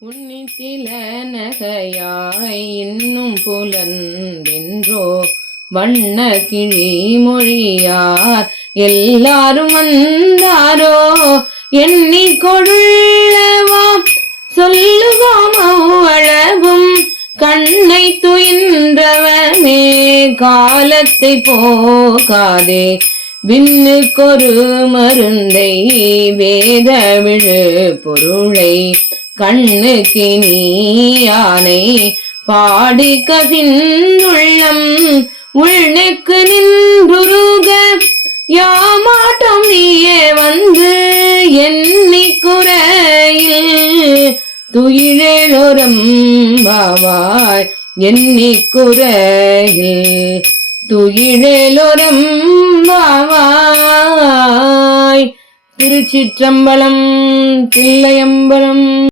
உன்னித்தில நகையாய் இன்னும் புலன்றோ வண்ண கிழி மொழியார் எல்லாரும் வந்தாரோ எண்ணிக் கொள்ளவாம் சொல்லுவோம் அவ்வளவும் கண்ணை துயின்றவனே காலத்தை போகாதே விண்ணுக்கொரு மருந்தை வேத விழு பொருளை கண்ணுக்கு நீயானை பாடி கசிந்துள்ளம் உள்நெக்கு நின்றுருக யாமாட்டம் நீயே வந்து எண்ணிக் குறையில் துயிலோரம் பாவாய் எண்ணிக் குறையில் துயிலோரம் பாவாய். திருச்சிற்றம்பலம் தில்லையம்பலம்.